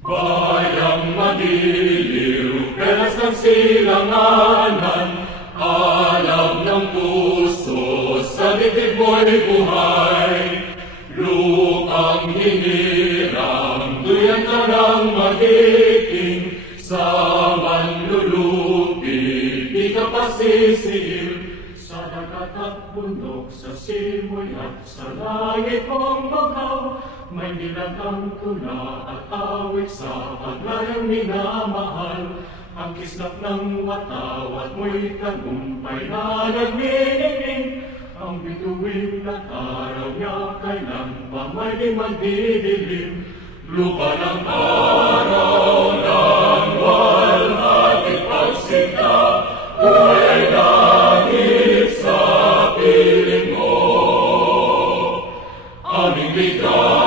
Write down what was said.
Bayang madiliw, pelas ng silanganan, alam ng puso, sa dibdib mo'y buhay. Lupang hinirang, duyan ka ng magiting, sa manlulupi, di ka pasisiil. Sa dagat at bundok, sa simoy at sa langit mong magaw, may nilagang tula at awit sa paglayang minamahal. Ang kislap ng watawat mo'y tagumpay na nagniningning. Ang bituin at araw niya kailan pa may di magdidilim. Lupa ng araw ng walhati pagsinta, buhay ay langit sa piling mo. Aming ligaw